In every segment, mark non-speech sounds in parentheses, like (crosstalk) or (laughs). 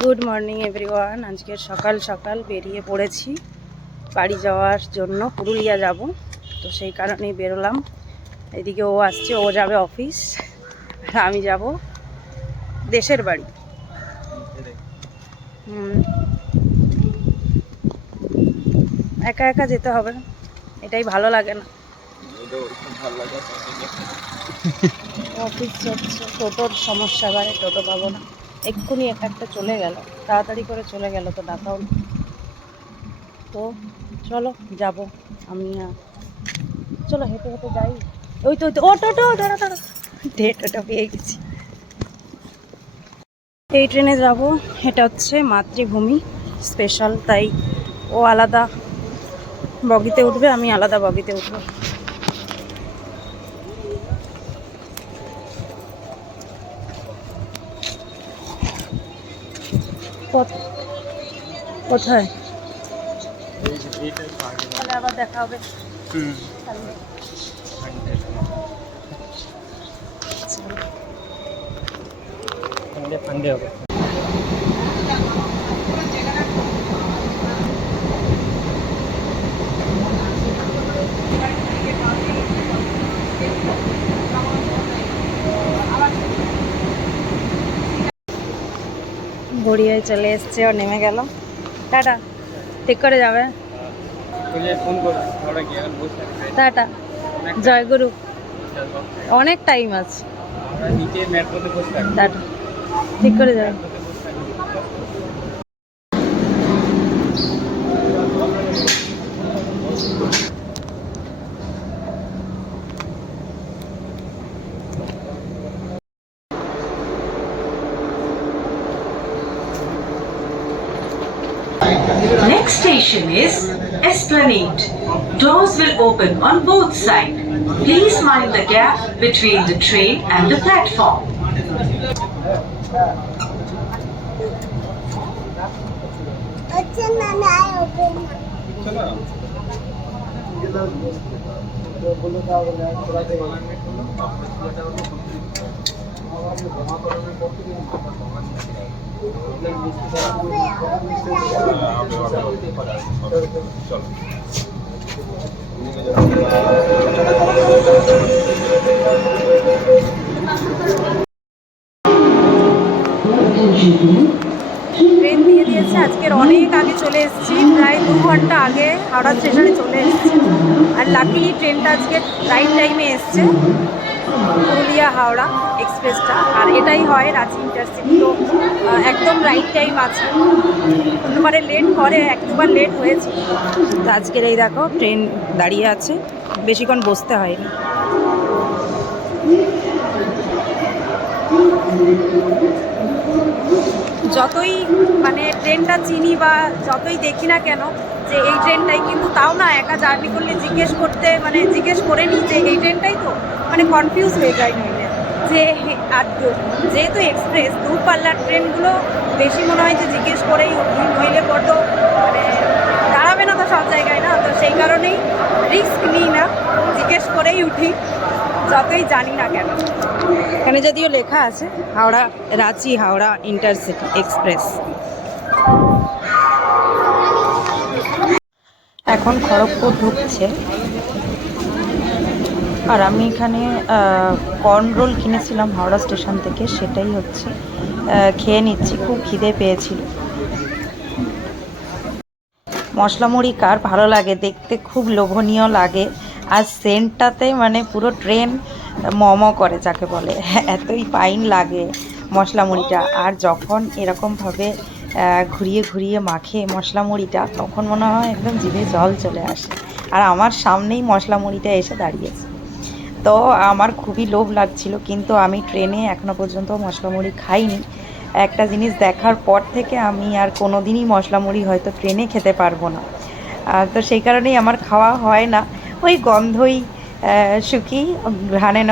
Good morning everyone আজকে সকাল সকাল বেরিয়ে পড়েছি। বাড়ি যাওয়ার জন্য পুরুলিয়া যাব। তো সেই কারণেই বেরোলাম। এদিকে ও আসছে ও যাবে অফিস আর আমি যাব দেশের বাড়ি। একা একা যেতে হবে এটাই ভালো লাগে না। (laughs) অফিস টোটোর সমস্যা বাড়ে টোটো পাবো না। এক্ষুনি এক একটা চলে গেল। তাড়াতাড়ি করে চলে গেল তো ডাকাও। তো চলো, যাব। আমি চলো, হেঁটে হেঁটে যাই। ওই তো ওই তো ও টোটো টোটো টোটো ডে টোটো পেয়ে গেছি। এই ট্রেনে যাব। এটা হচ্ছে মাতৃভূমি স্পেশাল তাই ও আলাদা বগিতে উঠবে, আমি আলাদা বগিতে উঠবো। কোথায়? আবার দেখা হবে। ফান্ডে হবে। গড়িয়ায় চলে এসছে ও নেমে গেল। টাটা। ঠিক করে যাবে। টাটা। জয়গুরু অনেক টাইম আছে। টাটা। ঠিক করে যাবে। Station is Esplanade. Doors will open on both sides. Please mind the gap between the train and the platform. Train দিয়ে দিয়েছে। আজকের অনেক আগে চলে এসেছি। প্রায় দু ঘণ্টা আগে হাওড়া স্টেশনে চলে এসেছি। আর লাকিলি ট্রেনটা আজকে রাইট টাইমে এসছে। পুরুলিয়া হাওড়া এক্সপ্রেসটা। আর এটাই হয় রাঁচি ইন্টারসিটি। তো একদম রাইট টাইম আছে। দুবারে লেট করে এক দুবার লেট হয়েছে। তো আজকের এই দেখো ট্রেন দাঁড়িয়ে আছে। বেশিক্ষণ বসতে হয়নি। যতই মানে ট্রেনটা চিনি বা যতই দেখি না কেন যে এই ট্রেনটাই, কিন্তু তাও না একা জার্নি করলে জিজ্ঞেস করতে মানে জিজ্ঞেস করে নিই যে এই ট্রেনটাই তো মানে কনফিউজ হয়ে যায় নইলে। যে আর যেহেতু এক্সপ্রেস দূরপাল্লার ট্রেনগুলো বেশি মনে হয় যে জিজ্ঞেস করেই উঠি নইলে বড্ড মানে দাঁড়াবে না তো সব জায়গায় না? তো সেই কারণেই রিস্ক নিই না, জিজ্ঞেস করেই উঠি। যতই জানি না কেন। এখানে যদিও লেখা আছে, হাওড়া, রাঁচি, হাওড়া ইন্টারসিটি এক্সপ্রেস। এখন খড়গপুর ঢুকছে। আর আমি এখানে কর্ন রোল কিনেছিলাম হাওড়া স্টেশন থেকে, সেটাই হচ্ছে খেয়ে নিচ্ছি, খুব খিদে পেয়েছিল। মশলা মুড়ি কার ভালো লাগে? দেখতে খুব লোভনীয় লাগে। আর সেন্টটাতে মানে পুরো ট্রেন মম করে, যাকে বলে। এতই পাইন লাগে মশলা মুড়িটা আর যখন এরকমভাবে ঘুরিয়ে ঘুরিয়ে মাখে মশলা মুড়িটা তখন মনে হয় একদম জিভে জল চলে আসে। আর আমার সামনেই মশলা মুড়িটা এসে দাঁড়িয়েছে। তো আমার খুবই লোভ লাগছিল, কিন্তু আমি ট্রেনে এখনও পর্যন্ত মশলা মুড়ি খাইনি। একটা জিনিস দেখার পর থেকে আমি আর কোনো দিনই মশলা মুড়ি হয়তো ট্রেনে খেতে পারব না। তো সেই কারণেই আমার খাওয়া হয় না। ওই গন্ধই সুখী, ঘ্রাণে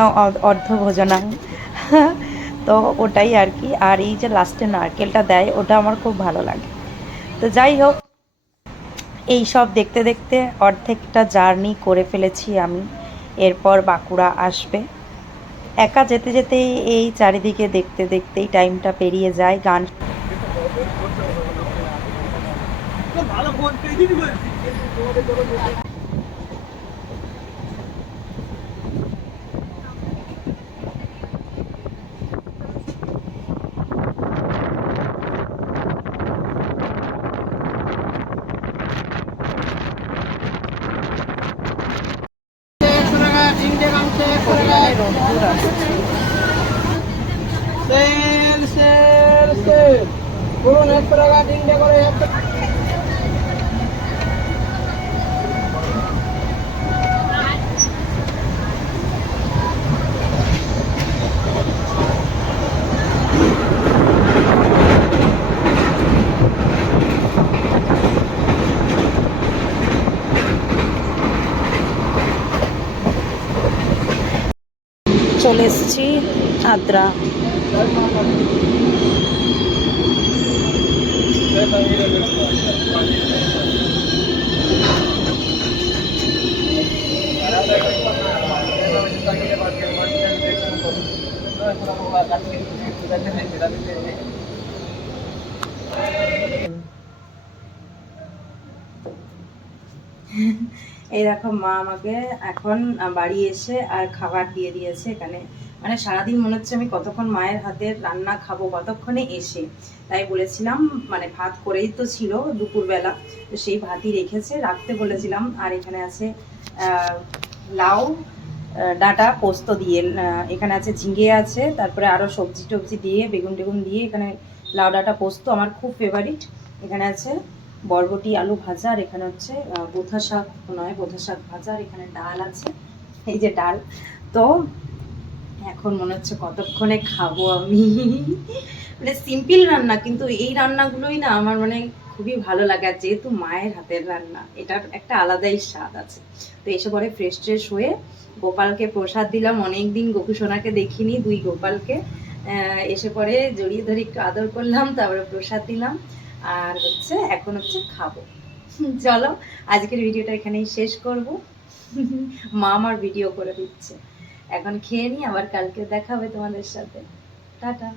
অর্ধ ভোজনাং (laughs) তো ওটাই আর কি। আর এই যে লাস্টে নারকেলটা দেয়, ওটা আমার খুব ভালো লাগে। তো যাই হোক, এই সব দেখতে দেখতে অর্ধেকটা জার্নি করে ফেলেছি আমি। এরপর বাঁকুড়া আসবে। একা যেতে যেতেই এই চারিদিকে দেখতে দেখতেই টাইমটা পেরিয়ে যায়, গান ভালো Honduras. Sel, sel, sel. Puro na para la tinda চলে এসেছি আদ্রা। এই দেখো মা আমাকে এখন বাড়ি এসে আর খাবার দিয়ে দিয়েছে এখানে। মানে সারাদিন মনে হচ্ছে আমি কতক্ষণ মায়ের হাতের রান্না খাব, কতক্ষণে এসে। তাই বলেছিলাম মানে ভাত করেই তো ছিল দুপুরবেলা। তো সেই ভাতই রেখেছে, রাখতে বলেছিলাম। আর এখানে আছে লাউ ডাঁটা, পোস্ত দিয়ে। এখানে আছে ঝিঙে আছে, তারপরে আরও সবজি টবজি দিয়ে, বেগুন টেগুন দিয়ে এখানে লাউ, ডাঁটা, পোস্ত আমার খুব ফেভারিট এখানে আছে বরবটি আলু ভাজা আর এখানে হচ্ছে বোথা শাক নয়, বোথা শাক ভাজা আর এখানে ডাল আছে। এই যে ডাল। তো এখন মনে হচ্ছে কতক্ষণে খাব আমি? মানে সিম্পল রান্না, কিন্তু এই রান্নাগুলোই না আমার মানে খুবই ভালো লাগে। আর যেহেতু মায়ের হাতের রান্না, এটার একটা আলাদাই স্বাদ আছে। তো এসে পরে ফ্রেশ ট্রেশ হয়ে গোপালকে প্রসাদ দিলাম। অনেক দিন গোপু সোনাকে দেখিনি, দুই গোপালকে। এসে পরে জড়িয়ে ধরে একটু আদর করলাম, তারপরে প্রসাদ দিলাম। আর হচ্ছে এখন হচ্ছে খাব। চলো, আজকের ভিডিওটা এখানেই শেষ করব। মা আমার ভিডিও করে দিচ্ছে। এখন খেয়ে নিই আবার কালকে দেখা হবে তোমাদের সাথে। টাটা।